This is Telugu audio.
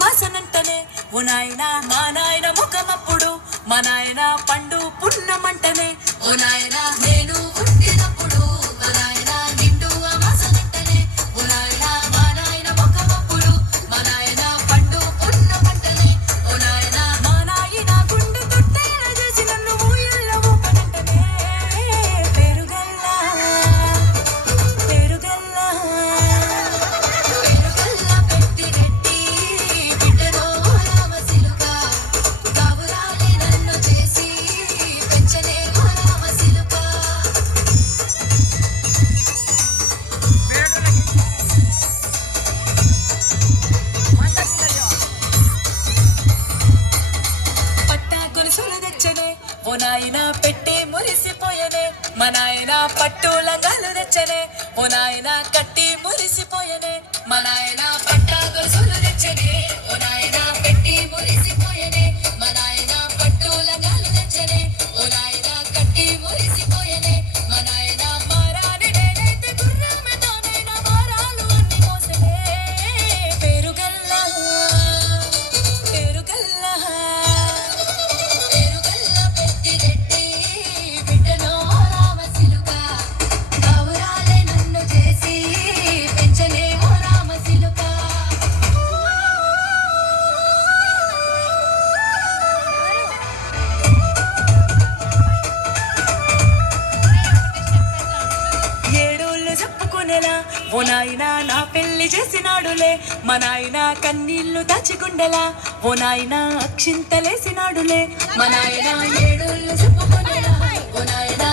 అమాసనంటనే ఓ నాయన మా నాయన ముఖమప్పుడు మా నాయన పండు పున్నమంటనే ఓ నాయన నేను పుట్టినప్పుడు మా నాయన నిండు అమాసనంటనే ఓ నాయన మా నాయన ముఖమప్పుడు మా నాయన పండు పున్నమంటనే ఓ నాయన మా నాయన గుండు తొట్టేలా చేసి నన్ను ఊయల్లో ఊపనంటనే పెరుగల్లా పెరుగల్లా పెరుగల్లా పెట్టి రెట్టి బిడ్డలో రామసిలుక గావురాలే నన్ను చేసి పెంచలే రామసిలుక పట్టా గొలుసులు తెచ్చనే ఓ నాయన పెట్టి మురిసిపోయనే మా నాయన పట్టు లంగాలు తెచ్చనే ఓ నాయన కట్టి మురిసిపోయనే మా నాయన పట్టా గొలుసులు తెచ్చనే ఓ నాయన పెట్టి మురిసిపోయనే మా నాయన పట్టు లంగాలు తెచ్చనే ఓ నాయన కట్టి మురిసిపోయనే మా నాయన మారాని నేనైతే గుర్రమెతోనైనా మారాలు అన్ని మోసనే పెరుగల్లా పెరుగల్లా పెరుగల్లా పెట్టి రెట్టి బిడ్డలో రామసిలుక గౌరాలే నన్ను చేసి పెంచలే ఓ రామసిలుక ఏడోళ్ళు చెప్పుకునేలా ఓ నాయన నా పెళ్లి చేసినాడులే మా నాయన కన్నీళ్లు దాచిగుండెలా ఓ నాయన అక్షింతలేసినాడులే మా నాయన ఏడోళ్ళు చెప్పుకునేలా ఓ నాయన